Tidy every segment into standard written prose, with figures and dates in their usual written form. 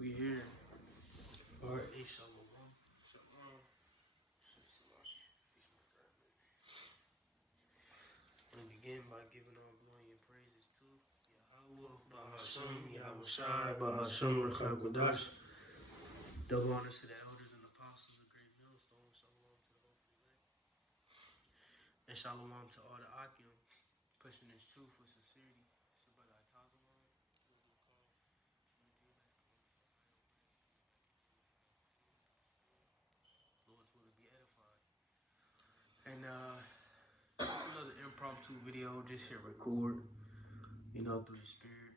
We here. All right. Hey, Shalom. Shalom. I'm going to begin by giving all glory and praises to Yahweh, Bahasham, Yahweh Shai, Bahasham, Rechab Kodash. Double honors to the elders and apostles of Great Millstone. Shalom to the hopeful elect. And shalom to all the Akim pushing this truth with sincerity. It's your brother Atazawan. We'll do a call from the GMS Columbus, Ohio branch, coming back again with another video through the Spirit. Lord's will to be edified. And it's another impromptu video, just hit record, through the Spirit.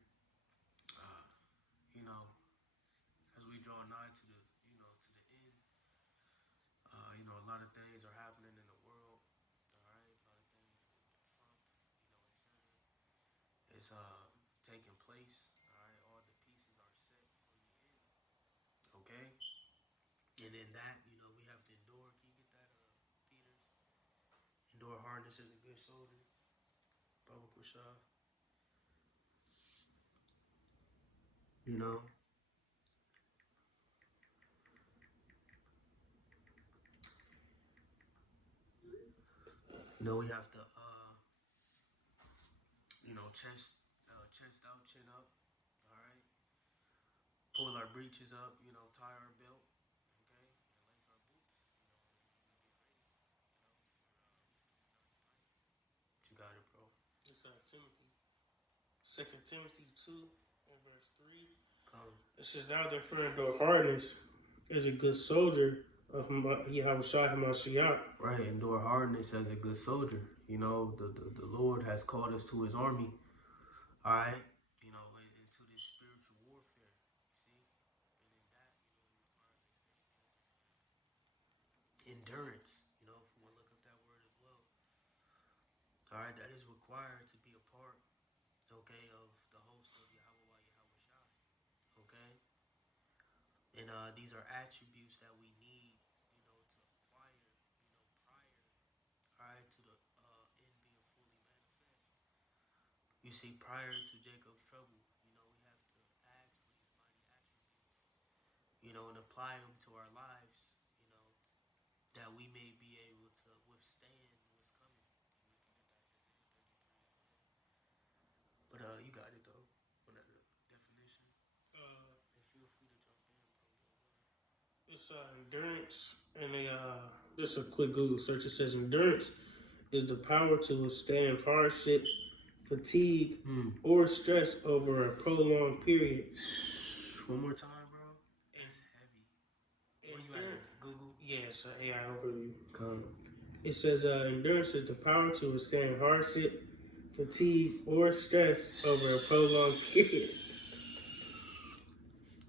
As we draw nigh to the, to the end, a lot of things are happening in the world. All right, a lot of things with Trump, etc. It's taking place. All right, all the pieces are set for the end. Okay, and in that, we have to endure. Can you get that, Peters? Endure hardness as a good soldier. Baba Kusha. We have to, chest out, chin up, all right? Pull our breeches up, tie our belt, okay? And lace our boots, and get ready, for what's coming down the pipe. What you got it, bro? It's Timothy. 2 Timothy 2 and verse 3. It says, "Thou therefore endure hardness as a good soldier of Yahweh Shai HaMashiach." Right, endure hardness as a good soldier. The Lord has called us to his army. All right, into this spiritual warfare, you see, and in that, requires a great deal of endurance. If we want to look up that word as well. All right, that is required to be a part, okay, of the host of Yahweh Shai, okay, and these are attributes that we need, to acquire, prior, all right, to the end being fully manifest. You see, prior to Jacob's trouble, we have to ask for these mighty attributes, and apply them to our lives, that we may be able to withstand what's coming. And we can get that Isaiah 33 as well. But you got it, though, on that definition. And feel free to jump in, bro. It's endurance, and just a quick Google search. It says endurance is the power to withstand hardship, fatigue, or stress over a prolonged period. One more time, bro. It's heavy. Where you at? Google? Yeah, it's an AI overview. Come. It says endurance is the power to withstand hardship, fatigue, or stress over a prolonged period.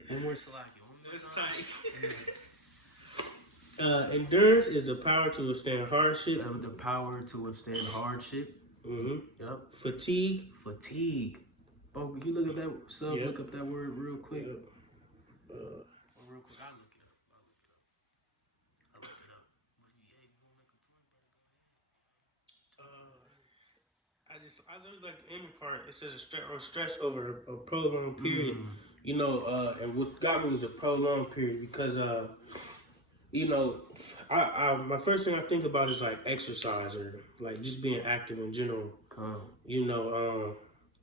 One more Salaki. That's tight. Endurance is the power to withstand hardship. The power to withstand hardship. Mm-hmm. Yep. Fatigue. Bro, can you look up that sub? Yep. Look up that word real quick. Yep. Real quick. I'll look it up. I just like the end part. It says stress over a prolonged period. And what got me was the prolonged period because I my first thing I think about is like exercise or like just being active in general.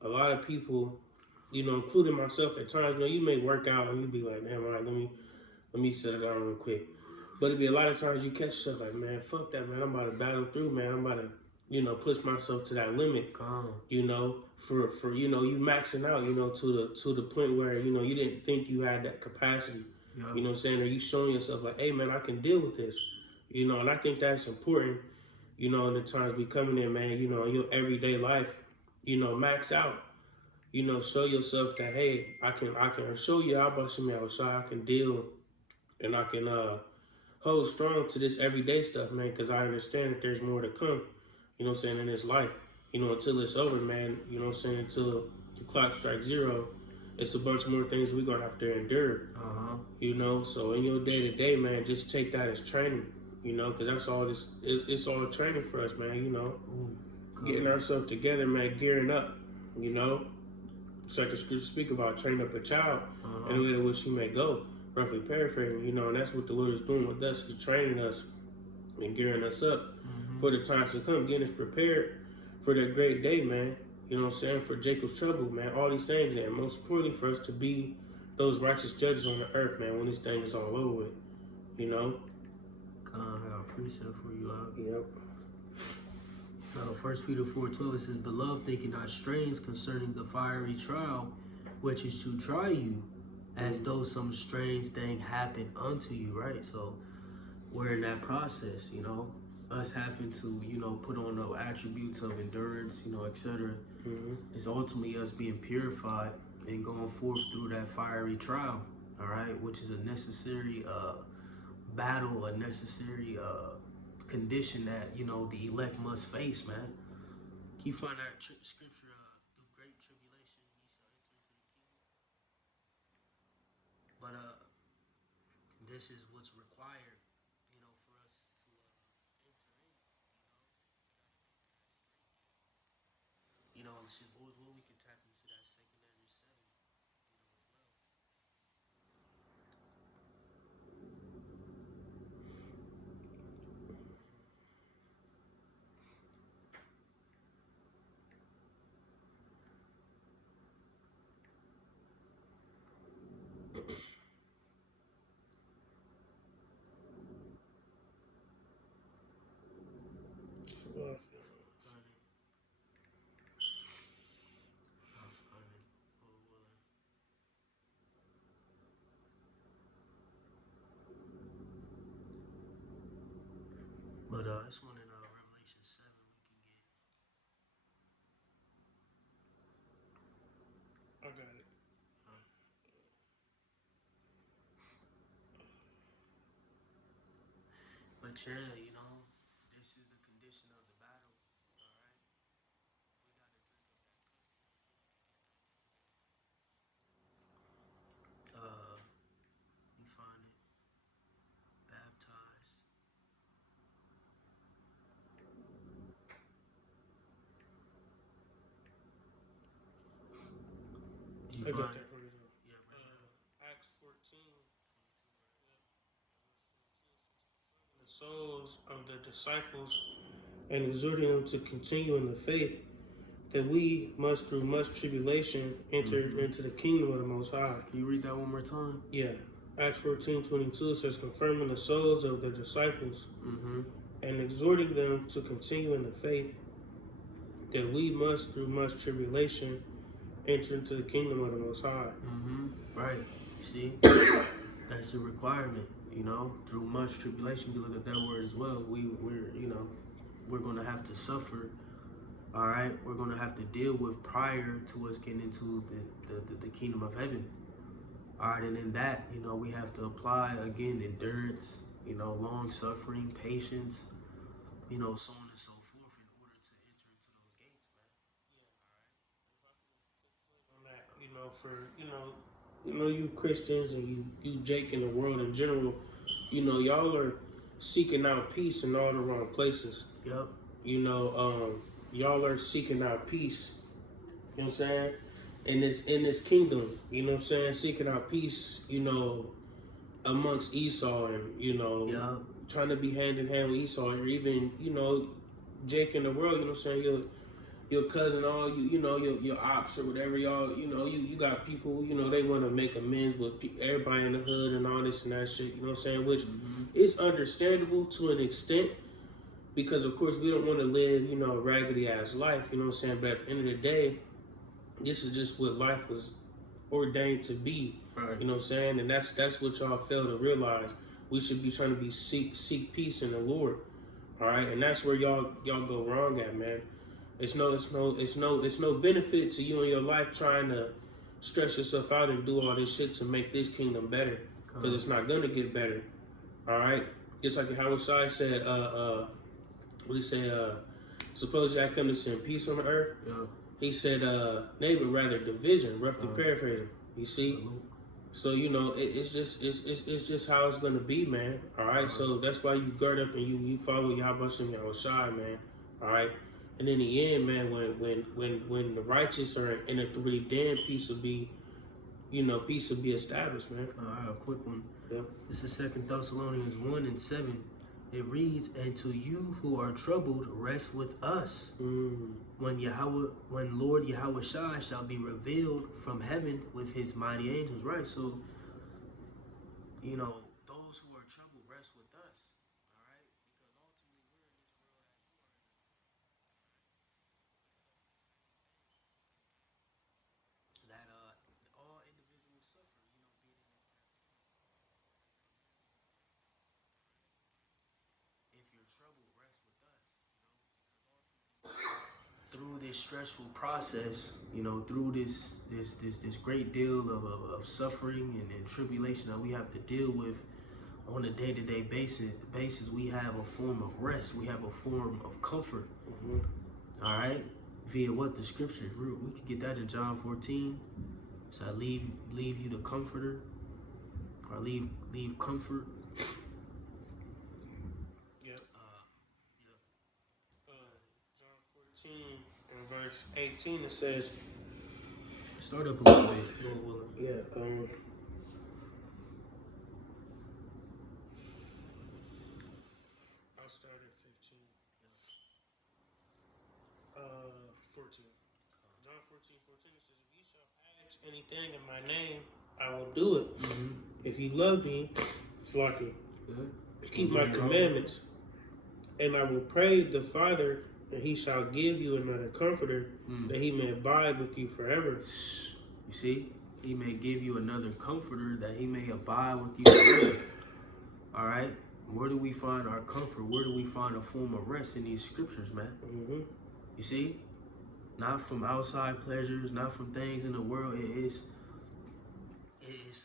A lot of people, including myself at times, you may work out and you be like, man, all right, let me settle down real quick. But it'd be a lot of times you catch yourself like, man, fuck that, man. I'm about to battle through, man. I'm about to, push myself to that limit. For you maxing out, to the point where, you didn't think you had that capacity. Yep. You know what I'm saying? Or you showing yourself like, hey, man, I can deal with this. And I think that's important, in the times we coming in, man, in your everyday life, max out. Show yourself that, hey, I can show you how about some I can deal and I can hold strong to this everyday stuff, man, because I understand that there's more to come, in this life, until it's over, man, until the clock strikes zero. It's a bunch more things we're going to have to endure, so in your day-to-day, man, just take that as training, because that's all this is. It's all training for us, man, getting ourselves together, man, gearing up, it's like the scripture speak about training up a child in the way in which you may go. Roughly paraphrasing, you know, and that's what the Lord is doing with us. He's training us and gearing us up for the times to come, getting us prepared for that great day, man. You know what I'm saying? For Jacob's trouble, man. All these things, and most importantly for us to be those righteous judges on the earth, man, when this thing is all over with. You know? I have a precept for you out. Yep. 1 Peter 4:12, it says, Beloved, think it not strange concerning the fiery trial, which is to try you, as though some strange thing happened unto you, right? So we're in that process, you know, us having to, you know, put on the attributes of endurance, you know, etc. It's ultimately us being purified and going forth through that fiery trial, all right, which is a necessary battle, a necessary condition that, you know, the elect must face, man. Can you find that scripture, the great tribulation, ye shall enter into the kingdom? But this is what's required, you know, for us to enter in, you know. We gotta go through that straight gate. You know, shit, boys, well, we can tap into that 2 Ezra 7, you know, as well. But this one in Revelation 7 we can get. I got it. But yeah, you know, this is the condition of the battle. All right, we got to drink of that cup. You find it, baptized. You I got find that it? for you. Yeah, Acts 14. The souls of the disciples and exhorting them to continue in the faith, that we must through much tribulation enter into the kingdom of the Most High. Can you read that one more time? Yeah. Acts 14:22 says, confirming the souls of the disciples and exhorting them to continue in the faith, that we must through much tribulation enter into the kingdom of the Most High. Right. You see, that's a requirement. You know, through much tribulation, you look at that word as well. We're gonna have to suffer. All right, we're gonna have to deal with prior to us getting into the kingdom of heaven. All right, and in that, you know, we have to apply again endurance, you know, long suffering, patience, you know, so on and so forth, in order to enter into those gates, man. On that, you know, for you Christians and you Jake in the world in general, you know, y'all are seeking out peace in all the wrong places. Yep. You know, y'all are seeking out peace. You know what I'm saying? In this kingdom, you know what I'm saying? Seeking out peace, you know, amongst Esau and, you know, trying to be hand in hand with Esau, or even, you know, Jake in the world, you know what I'm saying? Your cousin, all you know, your ops or whatever, y'all, you know, you got people, you know, they want to make amends with everybody in the hood and all this and that shit, you know what I'm saying? Which is understandable to an extent, because of course we don't want to live, you know, a raggedy ass life, you know what I'm saying? But at the end of the day, this is just what life was ordained to be, right. You know what I'm saying? And that's what y'all fail to realize. We should be trying to be seek peace in the Lord, all right? And that's where y'all go wrong at, man. It's no benefit to you in your life trying to stress yourself out and do all this shit to make this kingdom better, because it's not gonna get better. All right, just like Howard Shai said, what did he say? Suppose I come to send peace on the earth. Yeah. He said, they would rather division. Roughly paraphrasing. You see. So you know, it's just how it's gonna be, man. All right. So that's why you guard up and you follow Yahweh Howard Shai, man. All right. And in the end, man, when the righteous are in it, through the damn peace will be peace will be established, man. All right, a quick one. Yep. This is 2 Thessalonians 1:7. It reads, "And to you who are troubled, rest with us, when Lord Yahweh Shai shall be revealed from heaven with his mighty angels." Right, so those who are troubled rest with us. All right, because ultimately we're in this world as you are in this world. We suffer the same things. Okay, that all individuals suffer. Being in this captivity. Primarily on text. If you're troubled, rest with us, because ultimately through this stressful process, through this great deal of suffering and tribulation that we have to deal with on a day-to-day basis, we have a form of rest. We have a form of comfort. All right, via what the scriptures. We could get that in John 14. So I leave you the comforter, or leave comfort. John 14 and verse 18, it says, Start up a little bit. I'll start at 15. 14. John 14:14 says, "If you shall ask anything in my name, I will do it. If you love me, keep my commandments, and I will pray the Father, and he shall give you another comforter, that he may abide with you forever." You see, he may give you another comforter that he may abide with you forever. All right, where do we find our comfort? Where do we find a form of rest in these scriptures, man? You see, not from outside pleasures, not from things in the world. It's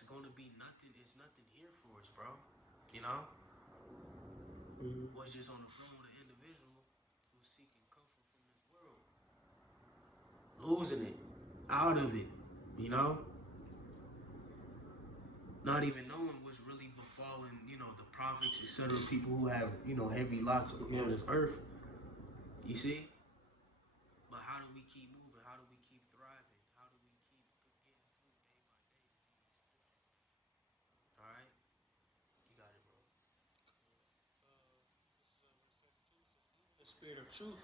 going to be nothing. It's nothing here for us, bro. What's just on the phone with an individual who's seeking comfort from this world, losing it, out of it, not even knowing what's really befalling, the prophets, etc., people who have, heavy lots on this earth. You see? But how do we keep moving? How do we keep thriving? How do we keep getting through day by day with these scriptures, man? All right? You got it, bro. The Spirit of truth,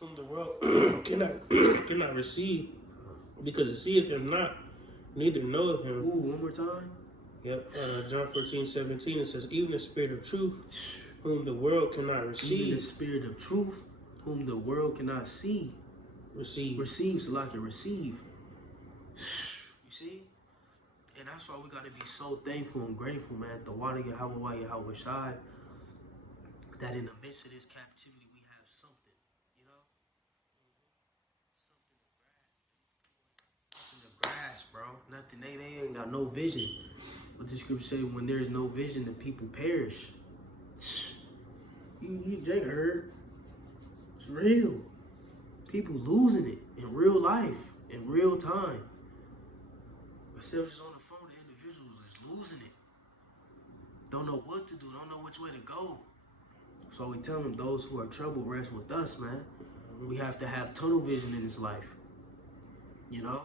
whom the world cannot receive, because it seeth him not, neither knoweth him. One more time. Yep. John 14:17, it says, "Even the Spirit of truth, whom the world cannot receive." Even the Spirit of truth, whom the world cannot receives like it receive. You see? And that's why we got to be so thankful and grateful, man. The water Yahweh Shai, that in the midst of this captivity, we have something, something to grasp, bro. Nothing. They ain't got no vision. What the scripture say, when there is no vision, the people perish. You JHR. It's real. People losing it in real life, in real time. Ourselves just on the phone, the individuals is losing it. Don't know what to do, don't know which way to go. So we tell them, those who are troubled rest with us, man. We have to have tunnel vision in this life. Because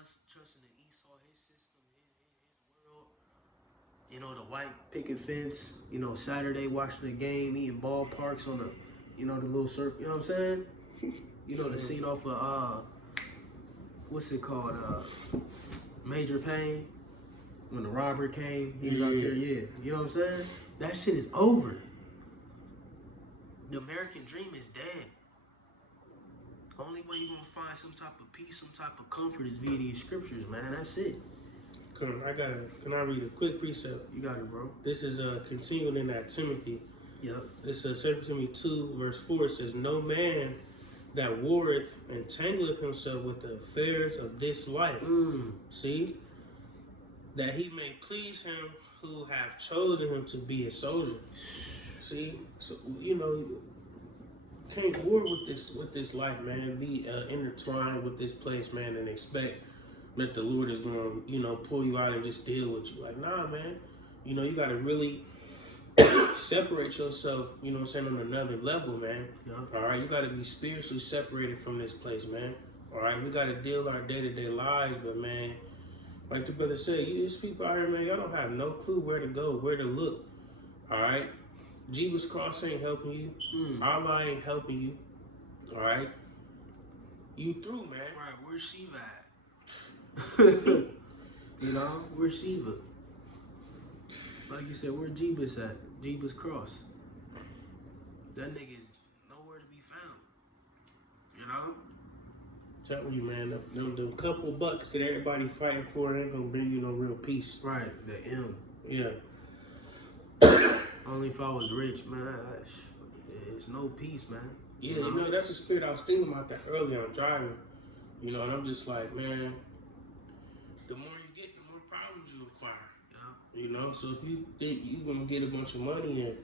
us trusting in Esau, his system, his world, the white picket fence, Saturday watching the game, eating ballparks on the, the little circle, you know what I'm saying? The scene off of, what's it called? Major Payne. When the robber came, he was out there, you know what I'm saying? That shit is over. The American dream is dead. Only way you're gonna find some type of peace, some type of comfort is via these scriptures, man. That's it. Can I read a quick precept? You got it, bro. This is continuing in that Timothy. Yep. This is 2 Timothy 2, verse 4. It says, "No man that warreth entangleth himself with the affairs of this life." See? That he may please him who have chosen him to be a soldier. See? So, can't war with this life, man. Be intertwined with this place, man, and expect that the Lord is going to, pull you out and just deal with you. Like, nah, man. You got to really separate yourself, on another level, man. Yeah. All right? You got to be spiritually separated from this place, man. All right, we got to deal our day-to-day lives, but man, like the brother said, there's people out here, man, y'all don't have no clue where to go, where to look. All right, Jesus Cross ain't helping you. Allah ain't helping you. All right, you through, man. Right, where's Shiva at? You know, where's Shiva? Like you said, where Jeebus at? Jeebus Cross. That nigga's nowhere to be found. You know? Telling you, man, them couple bucks that everybody fighting for ain't gonna bring you no real peace. Right, the M. Yeah. Only if I was rich, man. There's no peace, man. Yeah, you know, that's the spirit I was thinking about that earlier. I'm driving, you know, and I'm just like, man, the more you get, the more problems you acquire. Yeah. You know, so if you think you're gonna get a bunch of money and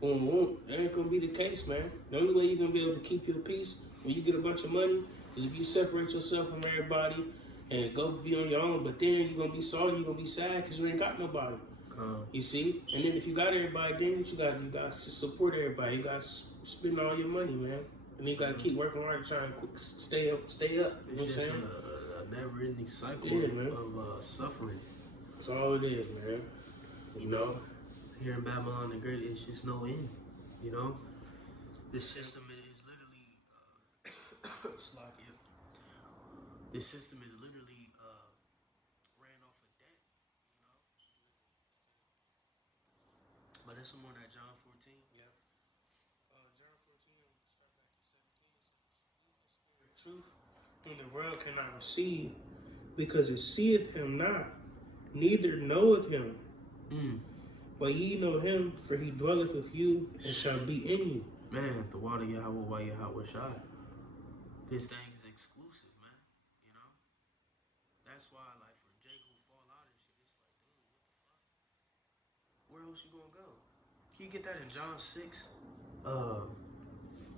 boom, that ain't gonna be the case, man. The only way you're gonna be able to keep your peace when you get a bunch of money is if you separate yourself from everybody and go be on your own. But then you're gonna be sorry, you're gonna be sad because you ain't got nobody. You see? And then if you got everybody, then you got to support everybody. You got to spend all your money, man. And you got to keep working hard to try and stay up. It's just a never-ending cycle of suffering. That's all it is, man. You know, here in Babylon the Great, it's just no end. You know, this system is literally this system is literally ran off of debt. You know, but that's some more that John 14. Yeah. John 14, start back at 17. Truth, whom the world cannot receive, because it seeth him not, neither knoweth him. But ye know him, for he dwelleth with you and shall be in you. Man, the water Yahweh, why Yahweh Shai. This thing is exclusive, man. You know? That's why, like, for Jacob fall out and shit, it's like, dude, what the fuck? Where else you gonna go? Can you get that in John 6?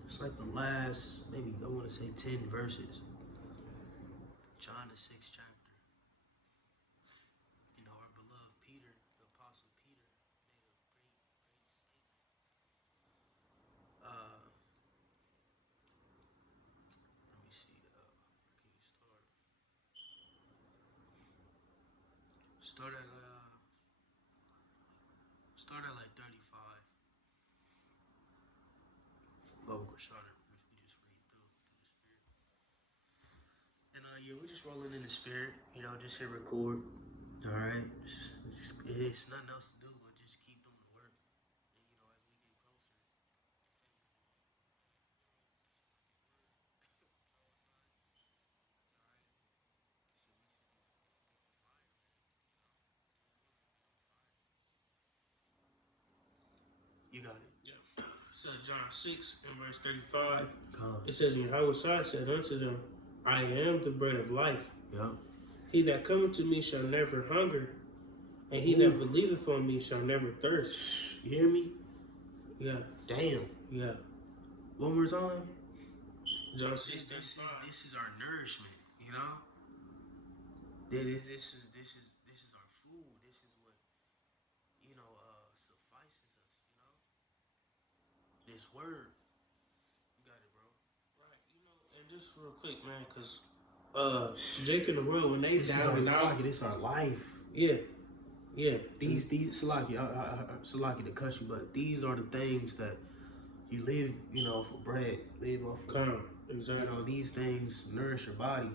It's like the last, maybe, I want to say 10 verses. John the 6th chapter. You know, our beloved Peter, the Apostle Peter, made a great statement. Let me see, where can you start? Start at like 35. Well, we'll start it. We just read through the spirit. And yeah, we're just rolling in the spirit. You know, just hit record. All right. It's nothing else to do but just keep doing the work. And you know, as we get closer, you got it. Yeah. So John 6 and verse 35, it says, and Yahweh said unto them, I am the bread of life. Yeah. He that cometh to me shall never hunger, and he that believeth on me shall never thirst. You hear me? Yeah. Damn. Yeah. One more time. John 6, this is our nourishment, you know? This is our food. This is what, you know, suffices us, you know? This word. You got it, bro. Right, you know, and just real quick, man, because Jake and the world, when they down and out, this our life. Yeah. Yeah. These Salaki, Salaki to cut you, but these are the things that you live, you know, for bread, live off of. Come, exactly. You know, these things nourish your body.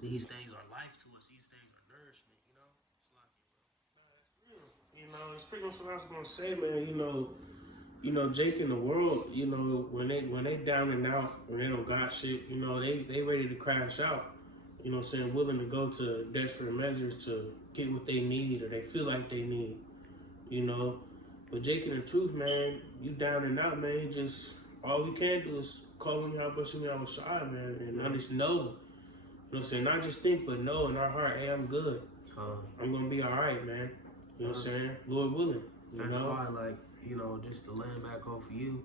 These things are life to us. These things are nourishment, you know? Salaki, bro. No, that's real. You know, it's pretty much what I was gonna say, man. You know, Jake and the world, you know, when they down and out, when they don't got shit, you know, they ready to crash out. You know what I'm saying? Willing to go to desperate measures to get what they need or they feel like they need. You know? But Jake and the truth, man, you down and out, man, just all we can do is call him how much we have a shot, man, and I just know. You know what I'm saying? Not just think, but know in our heart, hey, I'm good. I'm gonna be alright, man. You know what I'm saying? Lord willing. That's why, like, you know, just to land back off of you,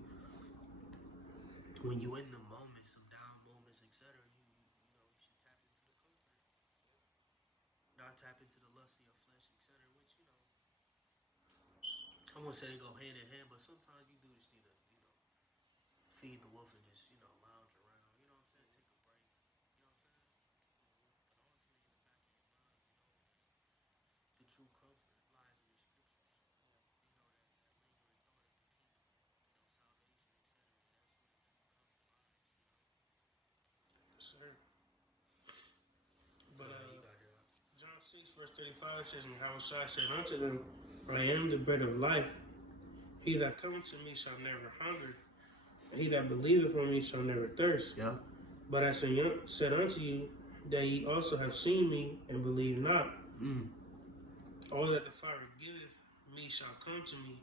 when you in the moments, some down moments, etc., you should tap into the comfort. Not tap into the lust of your flesh, etc., which, you know, I won't say they go hand in hand, but sometimes you do just need to, you know, feed the wolf and just, you know, lounge around, you know what I'm saying, take a break. sir. But John 6, verse 35 says, and Yahushua said unto them, I am the bread of life. He that cometh to me shall never hunger, and he that believeth on me shall never thirst. Yeah. But I said unto you that ye also have seen me and believe not. All that the Father giveth me shall come to me,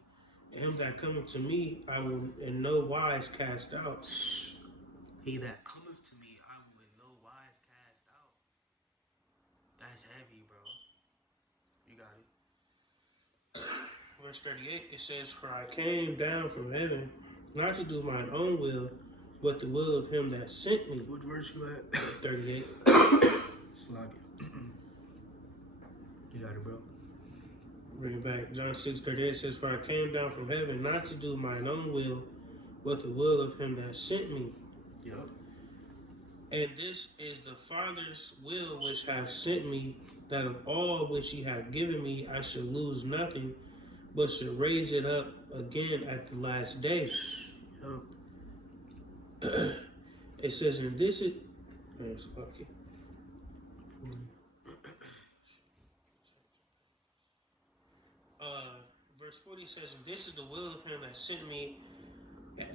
and him that cometh to me I will in no wise cast out. He that cometh to me, I will in no wise cast out. That's heavy, bro. You got it. Verse 38, it says, for I came down from heaven, not to do mine own will, but the will of him that sent me. What verse you at? 38. Slug it. You got it, bro. Bring it back. John 6:38 says, for I came down from heaven, not to do mine own will, but the will of him that sent me. Yep. And this is the Father's will which hath sent me, that of all which he hath given me I shall lose nothing, but shall raise it up again at the last day. Yep. It says, and this is... Okay. Verse 40 says, and this is the will of him that sent me,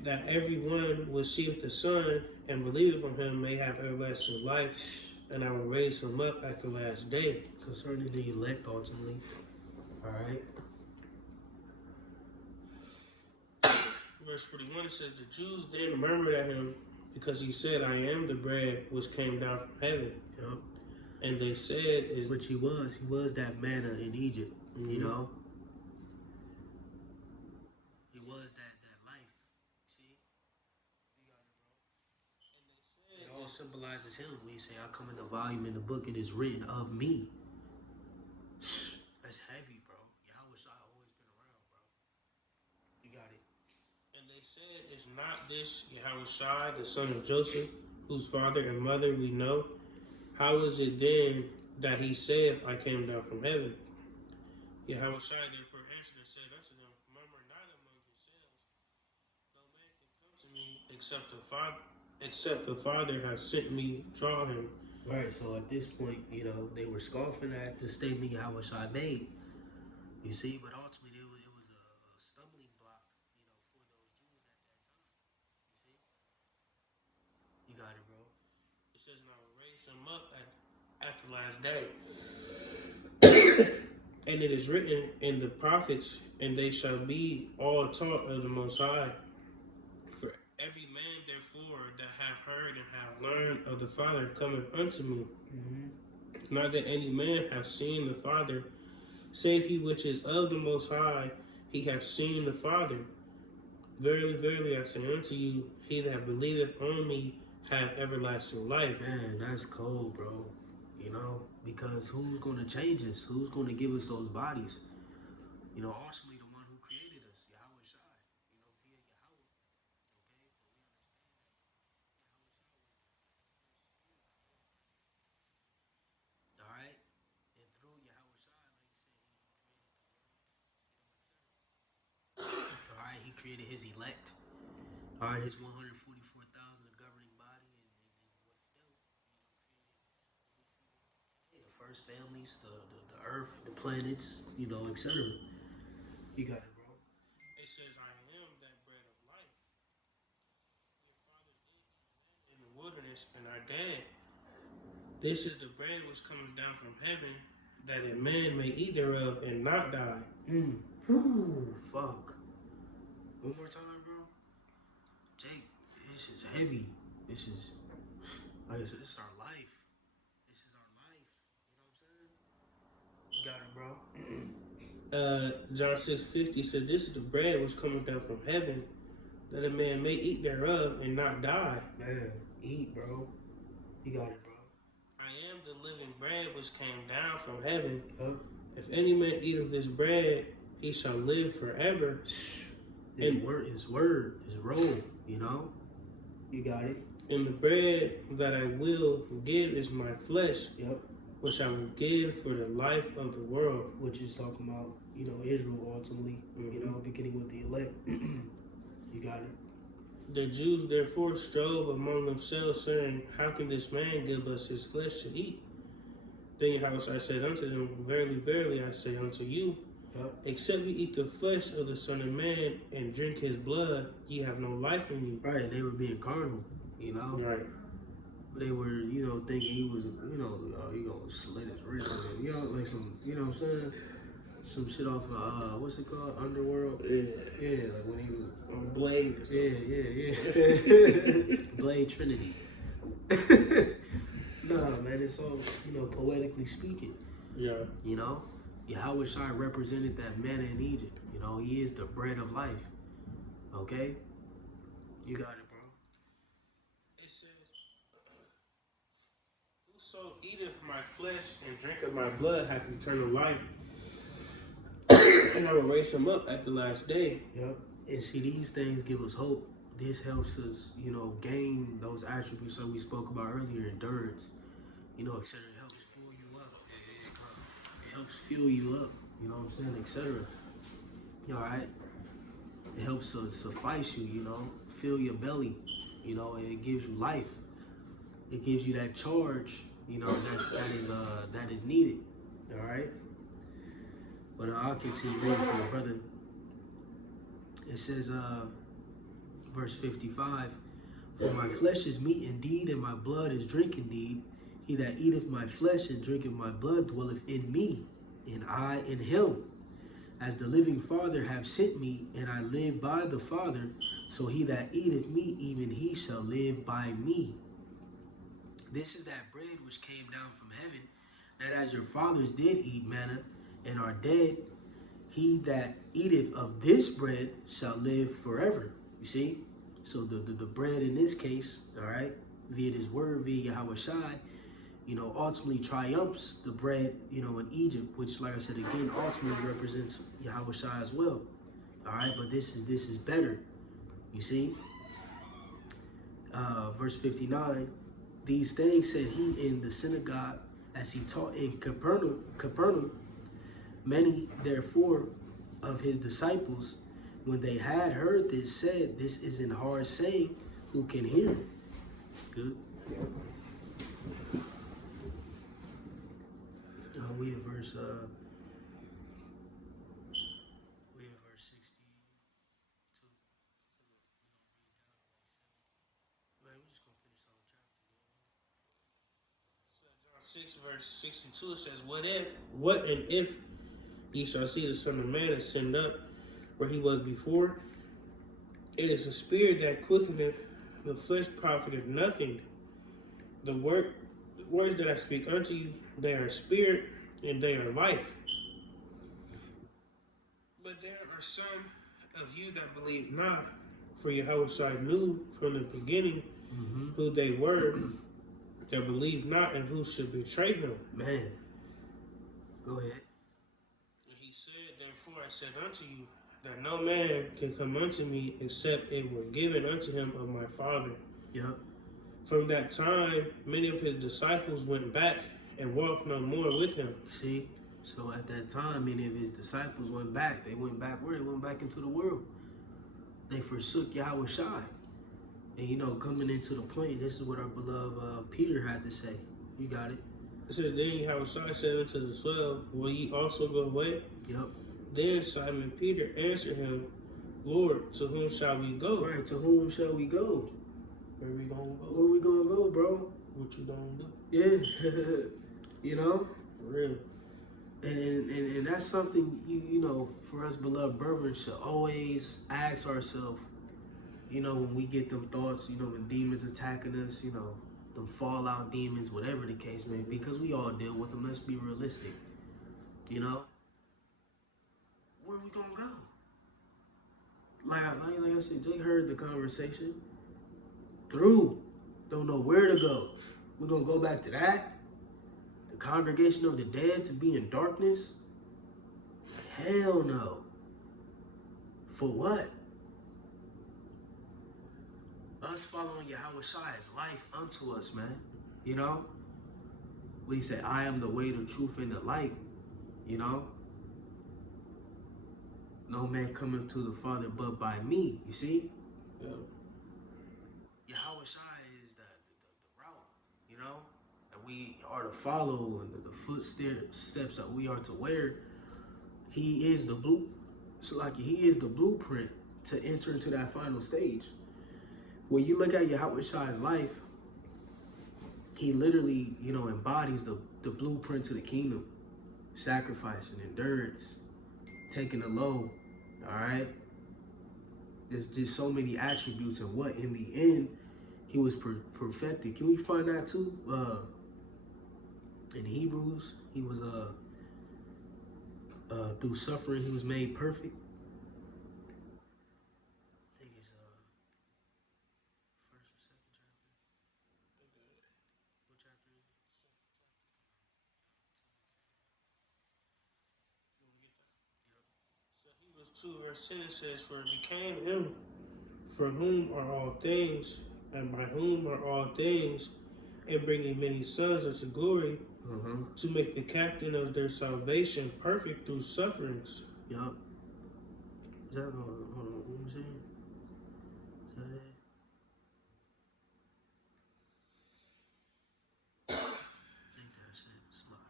that everyone will see the Son and believe on him may have everlasting life, and I will raise him up at the last day. Concerning the elect, ultimately. All right. Verse 41, it says, the Jews then murmured at him because he said, I am the bread which came down from heaven. Yep. And they said, is which he was. He was that manna in Egypt, you know? He was that life. See? You got it, bro. And they said, it all symbolizes him. When you say, I come in the volume in the book, it is written of me. That's heavy, bro. Yahushua always been around, bro. You got it. And they said, is not this Yahushua, the son of Joseph, whose father and mother we know? How is it then that he saith, I came down from heaven? Yahushua therefore answered and said unto them, murmur not among yourselves. No man can come to me except the Father has sent me, draw him. Right, so at this point, you know, they were scoffing at the statement Yahushua made. You see, but ultimately it was a stumbling block, you know, for those Jews at that time. You see? You got it, bro. It says, and I will raise him up at the last day. And it is written in the prophets, and they shall be all taught of the Most High. For every man, therefore, that hath heard and hath learned of the Father cometh unto me. Not that any man hath seen the Father, save he which is of the Most High, he hath seen the Father. Verily, verily, I say unto you, he that believeth on me hath everlasting life. Man, that's cold, bro. You know, because who's going to change us? Who's going to give us those bodies? You know, ultimately the one who created us, Yahushua, you know, via Yahweh. Okay? But we understand that Yahushua was the first spirit created by the Father. All right? And through Yahushua, like you said, he created the worlds, you know, etc. All right? He created his elect. All right? His 144,000 governing body and with them, you know, created the first families, the earth, the planets, you know, etc. You got it, bro. It says, I am that bread of life. Your fathers did eat manna in the wilderness and are dead. This is the bread which cometh down from heaven, that a man may eat thereof and not die. Ooh, fuck. One more time, bro. Jake, this is heavy. This is, like I said, this is our life. This is our life. You know what I'm saying? You got it, bro. John 6:50 says, this is the bread which cometh down from heaven, that a man may eat thereof and not die. Man, eat, bro. You got it, bro. I am the living bread which came down from heaven. Huh? If any man eat of this bread, he shall live forever. His word, his roll, you know? You got it. And the bread that I will give is my flesh, Yep. which I will give for the life of the world. Which is talking about, you know, Israel ultimately, you know, beginning with the elect. You got it. The Jews therefore strove among themselves, saying, how can this man give us his flesh to eat? Then Yahushua said unto them, verily, verily, I say unto you, except you eat the flesh of the Son of Man and drink his blood, ye have no life in you. Right, they were being carnal, you know? Right. They were, thinking he was, he gonna slit his wrist with him. Like some, what I'm saying? Some shit off of, what's it called? Underworld? Yeah, like when he was on Blade or something. Yeah. Blade Trinity. Nah, man, it's all, poetically speaking. Yeah. Yahweh Shai represented that manna in Egypt. He is the bread of life. Okay? You got it, bro. It says, whoso eateth my flesh and drinketh my blood hath eternal life, and I will raise him up at the last day. Yep. And see, these things give us hope. This helps us, gain those attributes that we spoke about earlier, endurance, etc. It helps fuel you up. It helps fuel you up, you know what I'm saying, etc. All right? It helps suffice you, fill your belly, and it gives you life. It gives you that charge, that is needed. All right? But I'll continue reading for the brother. It says, verse 55, for my flesh is meat indeed, and my blood is drink indeed. He that eateth my flesh and drinketh my blood dwelleth in me, and I in him. As the living Father hath sent me, and I live by the Father, so he that eateth me, even he shall live by me. This is that bread which came down from heaven, that as your fathers did eat manna, and are dead, he that eateth of this bread shall live forever. You see? So the bread in this case, all right, via this word, via Yahweh Shai, ultimately triumphs the bread, in Egypt, which, like I said again, ultimately represents Yahweh Shai as well. All right, but this is better. You see? Verse 59, these things said he in the synagogue as he taught in Capernaum. Many, therefore, of his disciples, when they had heard this, said, this is an hard saying, who can hear it? Good. We in verse 62. Man, we're just gonna finish the whole chapter. John 6 verse 62, it says, what and if ye shall see the Son of Man ascend up where he was before? It is a spirit that quickeneth, the flesh profiteth nothing. The words that I speak unto you, they are spirit and they are life. But there are some of you that believe not, for Yahweh knew from the beginning who they were that believed not and who should betray him. Man, go ahead. And he said, therefore I said unto you, that no man can come unto me except it were given unto him of my Father. Yep. From that time, many of his disciples went back and walked no more with him. See? So at that time, many of his disciples went back. They went back where? They went back into the world. They forsook Yahweh Shai. And, coming into the plain, this is what our beloved Peter had to say. You got it. It says, then Yahweh Shai said unto the 12, will ye also go away? Yep. Then Simon Peter answered him, Lord, to whom shall we go? Right, to whom shall we go? Where we gonna go? Where we gonna go, bro? What you gonna do? Yeah. For real. And that's something, for us beloved brethren should always ask ourselves, when we get them thoughts, when demons attacking us, them fallout demons, whatever the case may be, because we all deal with them. Let's be realistic. Where are we gonna go? Like I said, Jay heard the conversation. Through. Don't know where to go. We're gonna go back to that? The congregation of the dead to be in darkness? Hell no. For what? Us following Yahweh Shai is life unto us, man. When he said, I am the way, the truth, and the light, No man cometh to the Father but by me, you see? Yeah. Shai is the route, you know, and we are to follow, and the footsteps that we are to wear. He is the blue, so like he is the blueprint to enter into that final stage. When you look at Yahweh Shai's life, he literally, you know, embodies the blueprint to the kingdom: sacrifice and endurance, taking the low. All right, there's just so many attributes, and what in the end he was perfected. Can we find that too? In Hebrews, he was through suffering he was made perfect. I think it's first or second chapter. What chapter is it? So Hebrews 2 verse 10 says, "For it became him for whom are all things, and by whom are all things, and bringing many sons unto glory, to make the captain of their salvation perfect through sufferings." Yup. Is that hold on, what was it? Is that it? I think that's it. It's locking.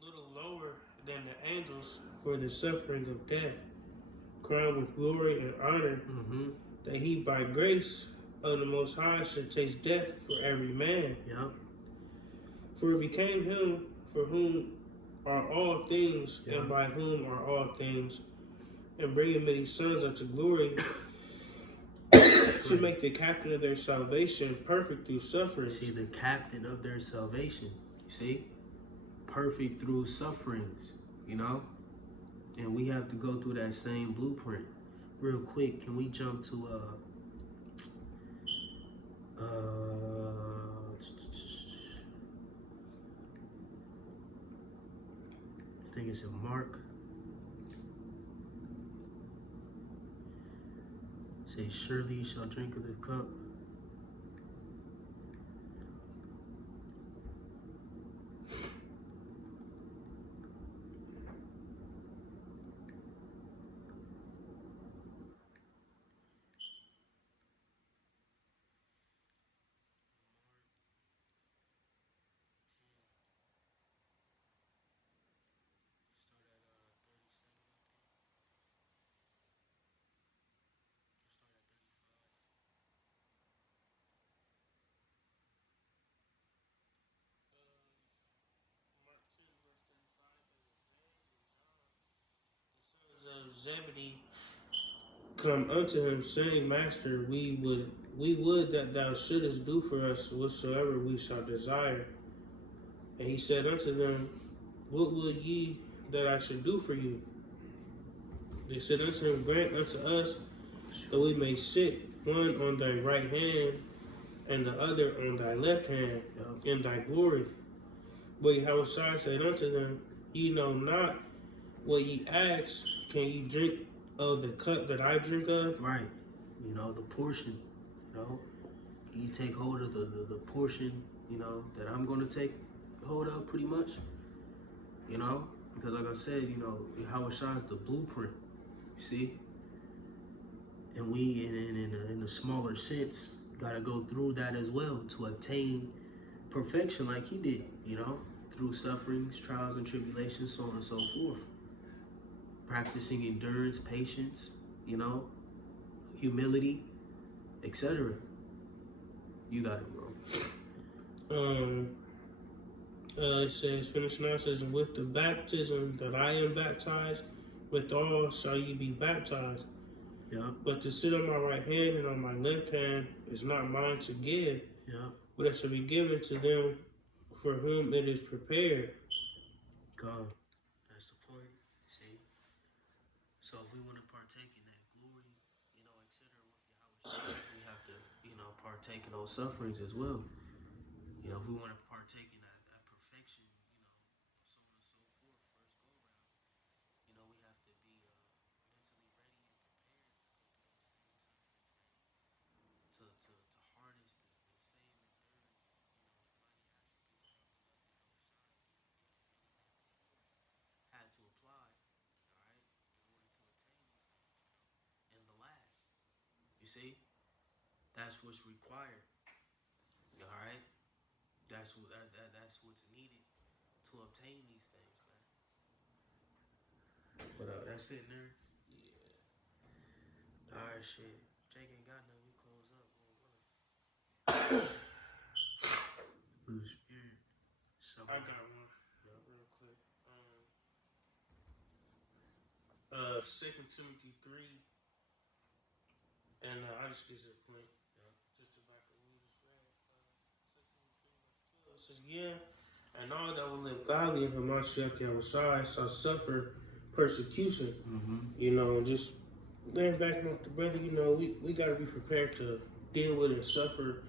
Little lower than the angels for the suffering of death, crowned with glory and honor, that he by grace of the Most High should taste death for every man. Yep. For it became him for whom are all things, Yep. and by whom are all things, and bringing many sons unto glory, to make the captain of their salvation perfect through suffering. See, the captain of their salvation. You see? Perfect through sufferings, you know? And we have to go through that same blueprint. Real quick, can we jump to I think it's in Mark. Say, surely you shall drink of the cup. Of Zebedee come unto him, saying, Master, we would that thou shouldest do for us whatsoever we shall desire. And he said unto them, What would ye that I should do for you? They said unto him, Grant unto us that we may sit one on thy right hand and the other on thy left hand in thy glory. But Yahushua said unto them, Ye know not what ye ask. Can ye drink of the cup that I drink of? Right. You know, the portion, you know. Can you take hold of the portion, you know, that I'm going to take hold of pretty much? You know? Because like I said, you know, Yahushua is the blueprint, you see? And we, in a smaller sense, got to go through that as well to attain perfection like he did, you know? Through sufferings, trials, and tribulations, so on and so forth. Practicing endurance, patience, you know, humility, etc. You got it, bro. It says, finish now, it says, with the baptism that I am baptized, with all shall ye be baptized. Yeah. But to sit on my right hand and on my left hand is not mine to give, but it shall be given to them for whom it is prepared. God, that's the point. See? So if we want to partake in that glory, you know, etc., with Yahweh, we have to, you know, partake in those sufferings as well. You know, if we want to partake in that perfection, you know, so on and so forth, first go around, you know, we have to be You see, that's what's required. All right, that's what's needed to obtain these things, man. But that's it, there. All right, shit. Jake ain't got nothing. We close up. Blue Spirit. I got one. Yep. Real quick. 2 Timothy 3. And I just get to the point. Just to back up what we just read. 2 Timothy 3 verse 12. It says, yeah, and all that will live godly in Hamashiach Yahushua shall suffer persecution. You know, just laying back off the brother, you know, we got to be prepared to deal with and suffer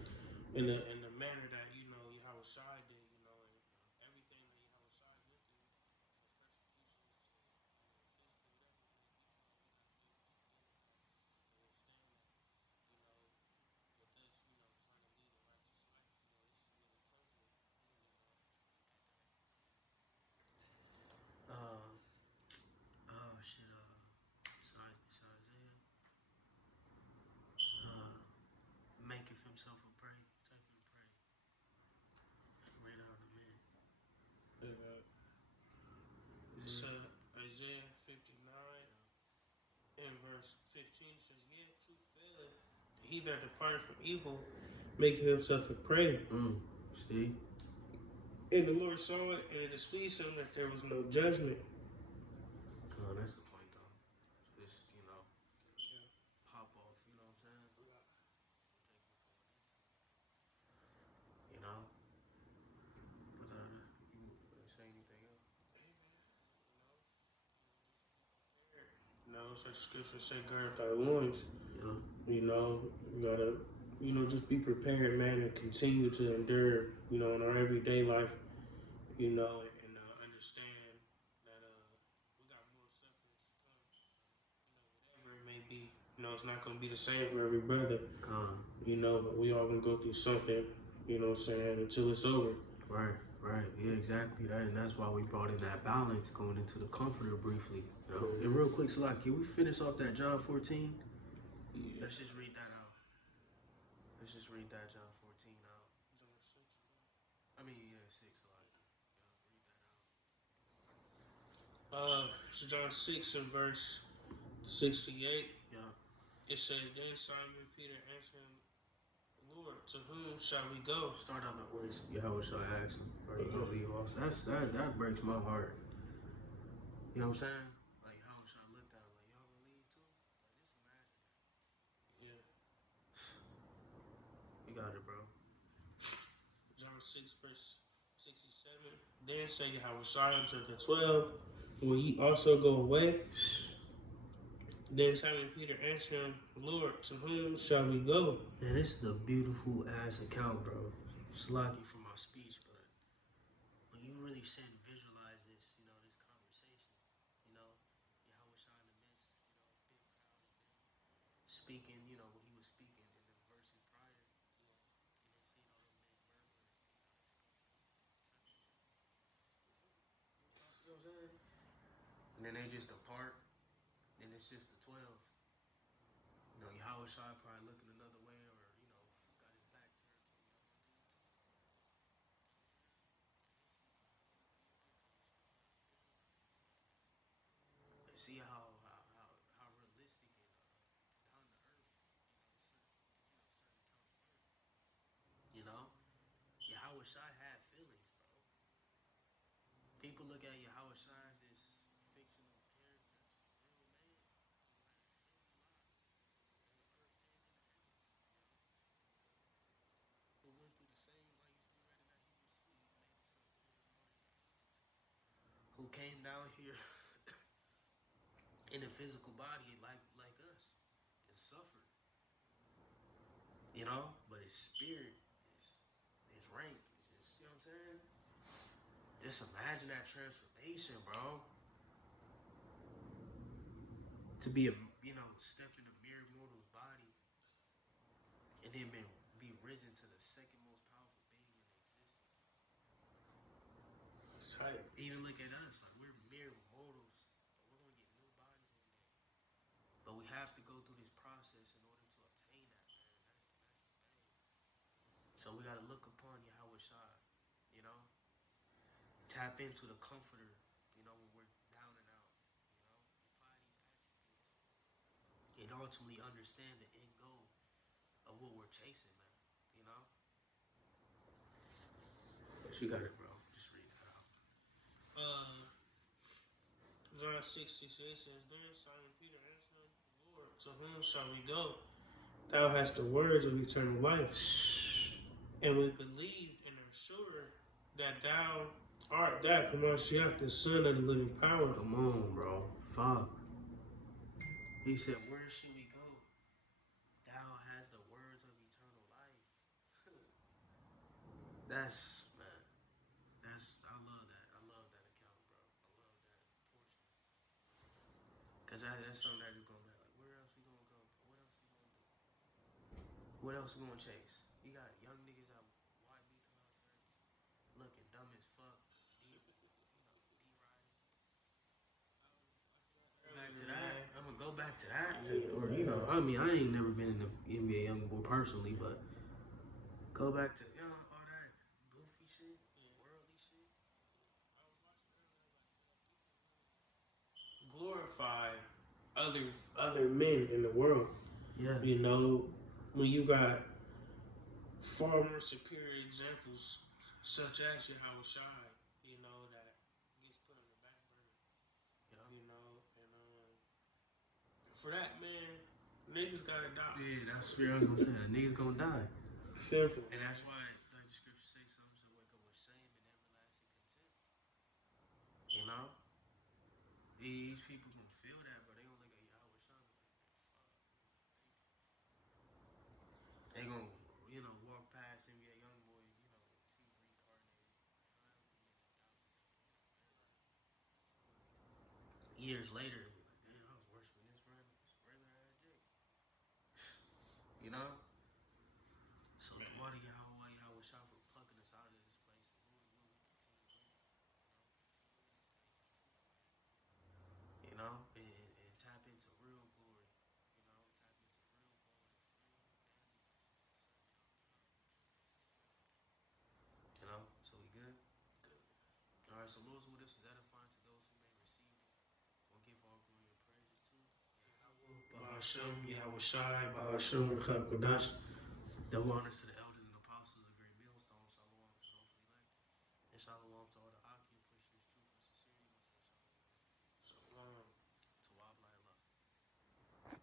in the manner that, you know, Yahushua did, you know, and everything that Yahushua went through for persecutions to, you know, physically, whatever it may be, you know, we got to be able to deal with that and withstand that, you know, with us, you know, trying to lead a righteous life, you know, this is what it comes with, you know. Oh shit. It's Isaiah. Maketh himself a prey. Type of prey. Right out of man. It's Isaiah 59 and verse 15 says, yeah, truth faileth. He that departed from evil making himself a prey. See? And the Lord saw it, and it displeased him that there was no judgment. Oh, that's the point, though. Just, you know, pop off, you know what I'm saying? You know? But, you say anything else? You know, such scripture say, gird up thy loins. Yeah. You know, you gotta, you know, just be prepared, man, and continue to endure, you know, in our everyday life, you know, and understand that we got more sufferings to come. You know, whatever it may be, you know, it's not gonna be the same for every brother. You know, but we all gonna go through something, you know what I'm saying, until it's over. Right. Yeah, exactly. And that's why we brought in that balance going into the comforter briefly. You know? And real quick, Salak, can we finish off that John 14? Yeah. Let's just read that out. Let's just read that John 14 out. I mean, yeah, 6, Salak. Yeah, read that out. It's John 6 and verse 68. Yeah. It says, then Simon Peter answered him, Lord, to whom shall we go? Start out that words. Yahweh shall ask him. Are you gonna leave also? That breaks my heart. You know what I'm saying? Like how shall I look at him? Like y'all gonna leave too? Like just imagine that. Yeah. You got it, bro. John 6 verse 67. Then say Yahushua unto the 12, will ye also go away? Then Simon Peter answered him, Lord, to whom shall we go? Man, this is a beautiful ass account, bro. It's lucky for my speech, but when you really sit and visualize this, you know, this conversation, you know, Yahweh shine in the midst, you know, big crowd, and then speaking, you know, what he was speaking in the verses prior, you know, and then seeing all them men murmur, you know, what I'm saying? And then they just depart, and it's just the 12. You know, Yahweh Shai probably looking another way, or you know, got his back turned to him. And see how realistic and down to earth, certain accounts were. You know, Yahweh Shai had feelings, bro. People look at Yahweh Shai as this fictional character, real man. Who went through the same, like we read in that Hebrews 2, he made himself bitter and hardened the hearts. Who came down here in a physical body like us and suffered. You know? But his spirit, his rank, is just, you know what I'm saying? Just imagine that transformation, bro. To be step in a mere mortal's body and then be risen to the second most powerful being in existence. Tight. Even look at us, like we're mere mortals, but we're gonna get new bodies one day. But we have to go through this process in order to obtain So we gotta look upon Yahweh Shai, you know, tap into the comforter, you know, when we're down and out, you know, apply these attributes and ultimately understand the end goal of what we're chasing, man. You know? She got it, bro. Just read that out. John 6:68 says, Then Simon Peter answered him, Lord, to whom shall we go? Thou hast the words of eternal life. And we believed and are sure that thou art that Hamashiach, the Son of the living power. Come on, bro. Fuck. He said, where should we go? Thou has the words of eternal life. That's, man. I love that. I love that account, bro. I love that portion. Because that's something that you're going to be like, where else we going to go? What else we going to do? What else we going to chase? You got young niggas at YB concerts looking dumb as fuck. Back to that. I'm gonna go back to that. Or you know, I mean, I ain't never been in the NBA YoungBoy personally, but go back to all that goofy shit, worldly shit. Glorify other men in the world. Yeah. You know, when you got far more superior examples, such as Yahweh Shai, you know, that gets put on the back burner. Yeah. You know, and for that, man, niggas gotta die. Yeah, that's what I was gonna say. Niggas gonna die. Simple. And that's why, like the scripture say, some shall wake up with shame and everlasting contempt. You know, these people gonna feel that, but they gonna look at Yahweh Shai like, man, fuck. They gonna, walk past NBA YoungBoy, see reincarnated. Years later, be like, damn, I was worshiping this regular ass Jake. You know? So the water Yahweh Shai for plucking us out of this place. And Lord will we continue in it. Continue in this thing. You know? And tap into real glory. Tap into real boldness, real manliness. Just serving our power with truth and sincerity, man. You know? So we good? Good. Alright, so Lord's will this is edifying to those who may receive it. We'll give all glory and praises to Bahashem, Yahweh Shai, Bahashem, Chakodash. double honors to the elders and apostles of the great millstone. Shalom to those elect. And shalom to all the Akim.